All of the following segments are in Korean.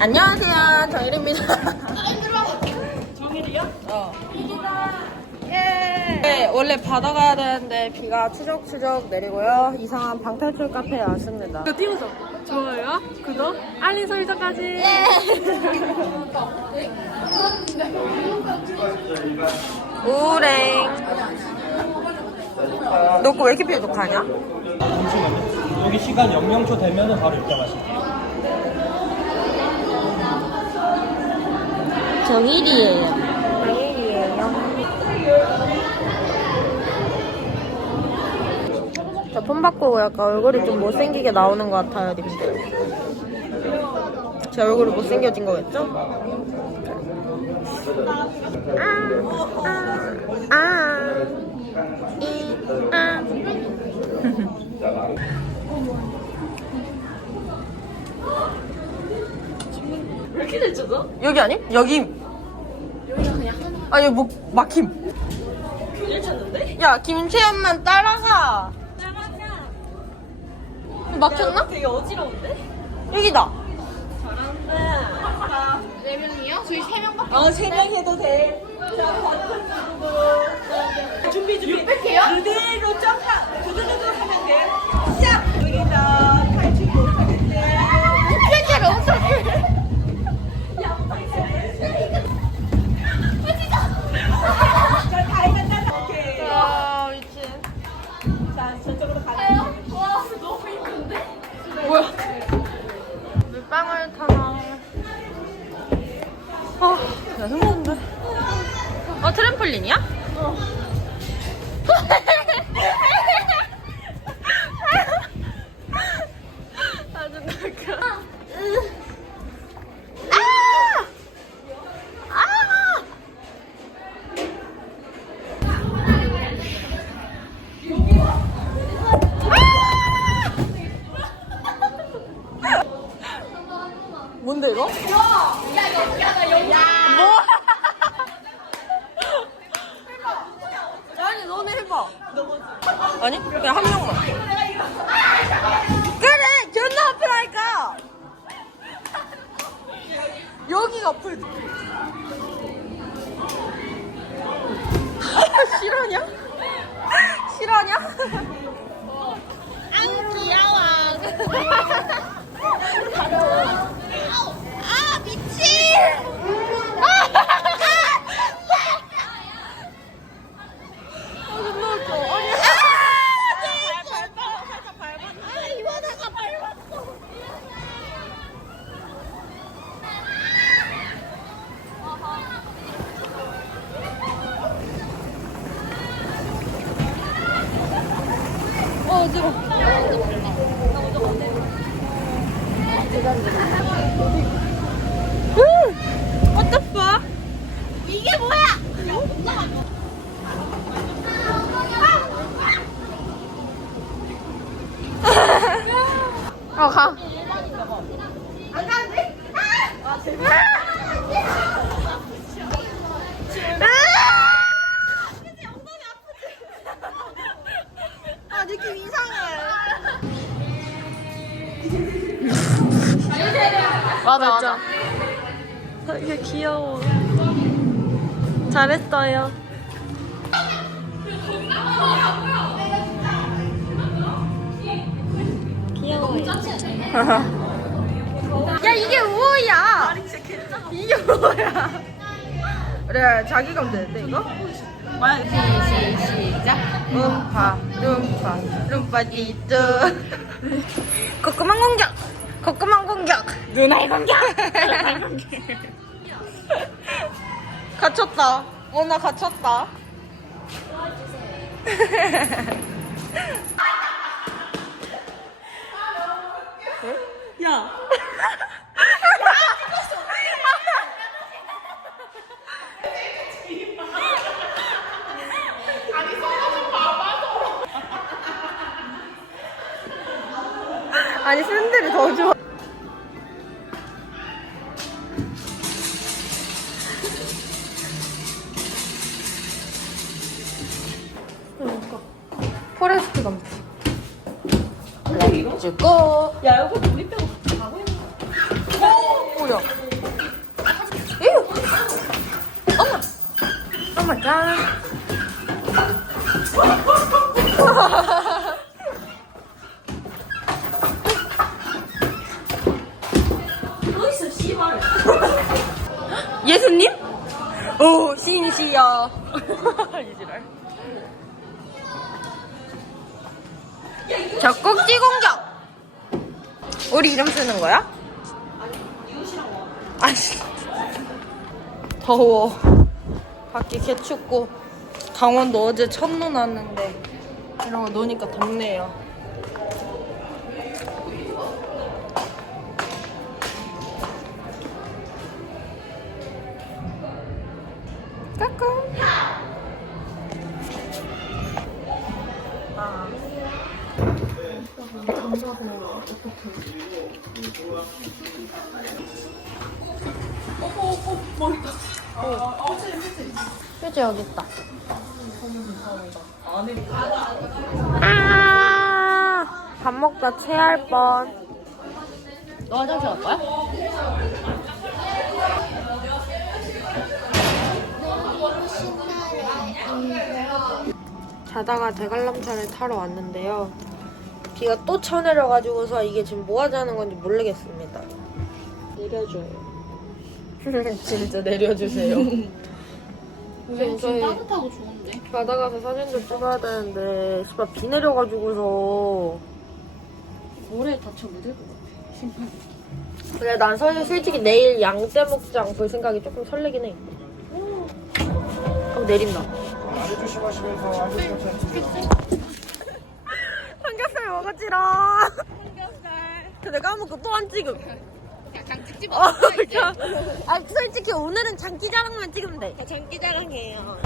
안녕하세요, 정일입니다. 정일이야? 어. 예. 네, 원래 바다 가야 되는데 비가 추적추적 내리고요. 이상한 방탈출 카페에 왔습니다. 이거 띄워줘. 좋아요, 구독, 알림 설정까지. 우랭. 너거왜 이렇게? 잠시만요. 여기 시간 00초 되면 바로 입장하실게요. 정일이에요. 정일이에요. 저 폰 바꾸고 약간 얼굴이 좀 못생기게 나오는 것 같아요, 님들. 제 얼굴이 못생겨진 거겠죠? 아, 아, 아, 이, 아. 왜 이렇게 늦었어? 여기 아니? 여기. 아, 여기 뭐, 막힘. 일 쳤는데? 야, 김채연만 따라가. 따라가. 막혔나? 되게 어지러운데? 여기다. 잘한다. 네 명이요? 저희 세 명밖에 어, 세명 해도 돼. 자, 버튼 누르고. 준비, 준비. 600개요? 그대로 점파. 두두두두 하면 돼. 뭔데 이거? 뭐? 아니 너네 해봐. 아니 그냥 한 명만. 그래 존나 아프라니까. 여기가 아프지. 실화냐? 실화냐? 안 귀여워. 어. 어 어지러. What the fuck? 이게 뭐야? 어, 가. 안 가는데? 아, 제발. 아, 느낌 이상해. 맞아, 맞아. 이게 귀여워. 잘했어요. 귀여워요. 야 이게 뭐야? 이게 뭐야? 그래 자기감 되는데 이거? 시, 시, 시작 음파 룸파 룸파 디드 거꾸만 공격 거꾸만 공격. 눈알 공격. 갇혔다. 어 나 갇혔다. 야. 아니 샌들이 더 좋아 맞출 거. 야 여기 우리 빼고 가고 있는 거. 뭐야? 에휴. 어머. 어머 나. 어디서 씨발. 예수님? 오 신시여. 적극지 공격! 우리 이름 쓰는 거야? 아니 더워. 밖에 개춥고 강원도 어제 첫눈 왔는데 이런 거 노니까 덥네요 휴지 여기 있다. 아, 밥 먹다 체할 뻔. 너 화장실 갈 거야? 자다가 대관람차를 타러 왔는데요. 비가 또 쳐내려가지고서 이게 지금 뭐 하자는 건지 모르겠습니다. 내려줘요. 진짜 내려주세요. 왜 저희- 지금 따뜻하고 좋은데? 바다 가서 사진도 찍어야 되는데 씨발 비 내려가지고서 모래에 다쳐 묻을 것 같아. 신발. 그래 난 사실 솔직히 내일 양떼 목장 볼 생각이 조금 설레긴 해. 그럼 내린다. 아주 조심하시면서 아주 천천히. 삼겹살 먹 었지라. 삼겹살. 근데 까먹고 또 안 찍음. 그냥 찍지 어, 그냥. 아 솔직히 오늘은 장기 자랑만 찍으면 돼. 장기 자랑이에요.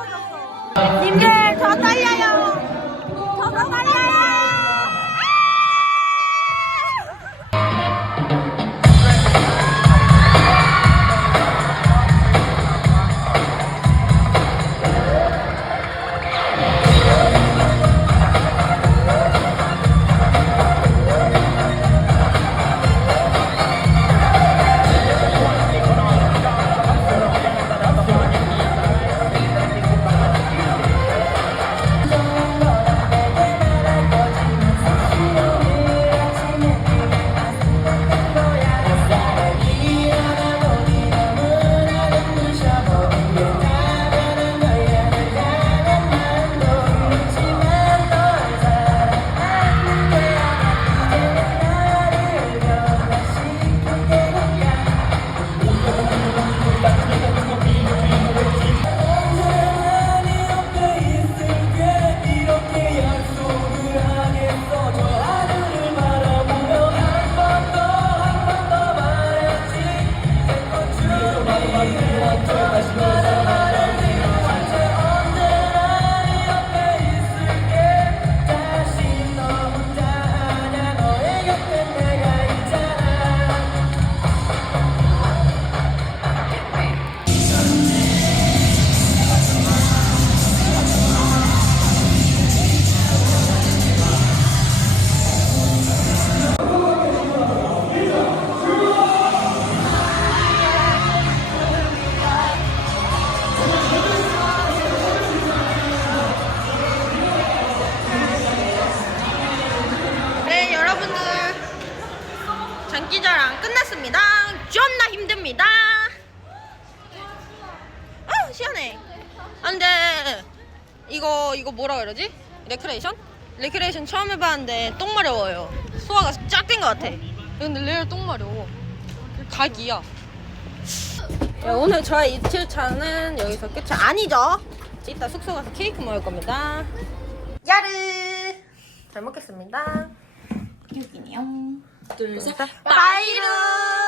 얼 네, 끝났습니다. 존나 힘듭니다. 어, 시원해. 아, 근데, 이거, 이거 뭐라 그러지? 레크레이션? 레크레이션 처음 해봤는데 똥 마려워요. 소화가 쫙 된 것 같아. 근데 레알 똥 마려워. 각이야. 네, 오늘 저의 이틀 차는 여기서 끝이 아니죠? 이따 숙소 가서 케이크 먹을 겁니다. 야르! 잘 먹겠습니다. 여기네요. 둘, 셋. 빠이루!